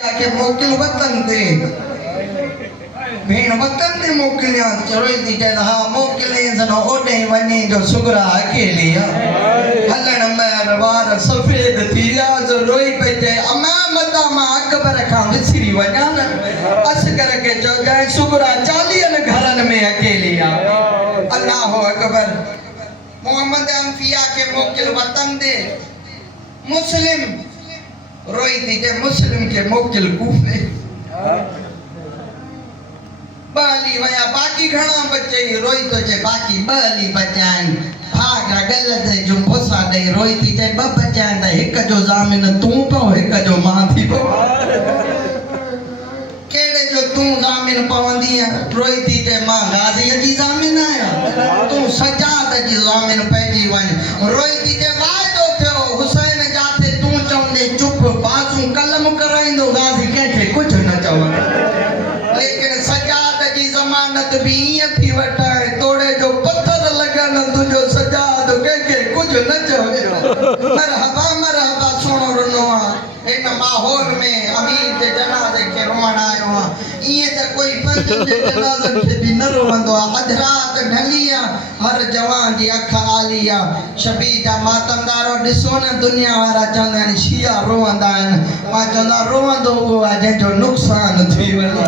के मोकिल वतन दे भेण वतन दे मोकिलिया चरोई थी चए हाँ मोकिले सन ओडे वने जो सुगरा अकेली हलण महर वार सफेद थिया जो रोई पे चए अमा मता मां अकबर खां विसरी वञा न असगर के चो जाए सुगरा 40 घरन में अकेली अल्लाह अकबर मोहम्मद अंबिया के मोकिल वतन दे मुस्लिम रोई थी के मुस्लिम के मोकिल कूफे बाली वया बाकी घणा बचे रोई तो चे बाकी बाली बचान भागा गलत जो भोसा दे रोई थी चे ब बचान द एक जो जामिन तू पो एक जो मां थी पो केड़े जो तू जामिन पवंदी है रोई थी चे मां गाजी जी जामिन आया तू सजाद जी जामिन पैजी वन रोई थी चे वादो थियो हुसैन जाते तू चौंदे चुप बाजू कलम कराइंदो गाजी के कुछ न चवन लेकिन सजाद जी जमानत भी थी वटाए तोड़े जो पत्थर लगन तुझो सजाद के कुछ न चवे मरहबा सुनो रुनवा इन माहौल में अमीर के जनाजे के रोण आयो ये त कोई पंज के जनाजन के भी न रोंदो अधरात ढलिया हर जवान जी अख आलिया शबी जा मातमदारो दिसो न दुनिया वाला चंदा शिया रोंदा मा चंदा रोंदो वो जे जो नुकसान थी वने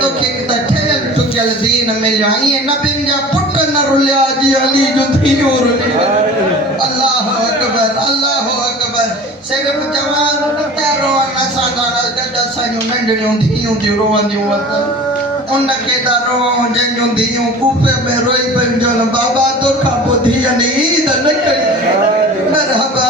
तो के त ठेल टुकल दीन मिलियो ये नबीन जा पुट न रुलिया जी अली जो थी और अल्लाह अकबर सिर्फ जवान तारो न सादा गड्डा सायो नंढियों थियूं थी रोंदियूं वत उन के ता रो जंजो दियूं कूफे में रोई पंजन बाबा तो खा पोथी ने ईद न कई मरहबा